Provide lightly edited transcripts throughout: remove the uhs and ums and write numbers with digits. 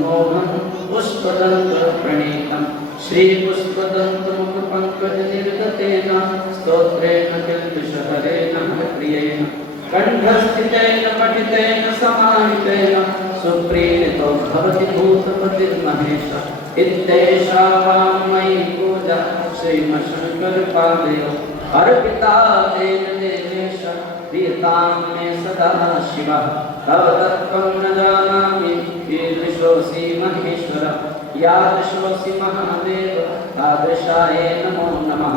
मोहन पुष्पदंत प्रणीतम श्री पुष्पदंत मुख पंकज निर्गतेन स्तोत्रेण किल्बिषहरेण हरिप्रियेण कंठस्थितेन पठितेन समाहितेन सुप्रीतो भवति भूतपतिर्महेश इत्येषा वाङ्मयी पूजा श्रीमशङ्करपादयो अर्पिता तेन देवेश प्रियतां मे सदा शिवः तव तत्त्वं न जानामि कीदृशोऽसि महेश्वर यादृशोऽसि महादेव तादृशाय नमो नमः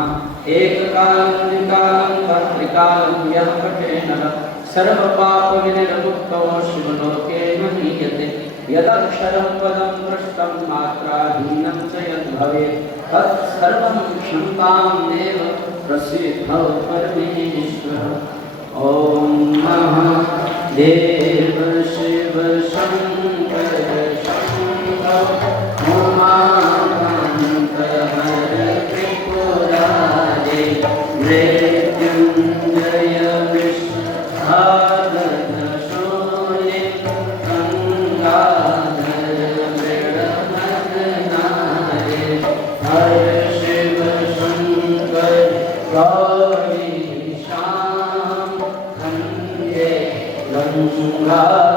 एककालं द्विकालं त्रिकालं यः पठे नरः सर्वपापविनिर्मुक्तो शिवलोके महीयते यदक्षरं पदं पृष्टं मात्राहीनं च यद्भवेत् तत्सर्वं क्षमतां देव प्रसीदौ परमेश्वर ॐ महादेव शिव शङ्कर शम्भो उमाकान्त हर त्रिपुरारे मृत्युञ्जय विष्णुधाधर शून्य गङ्गाधर मृडमग्नारे हर शिव शङ्कर गौरी श्याम गंगे गंगा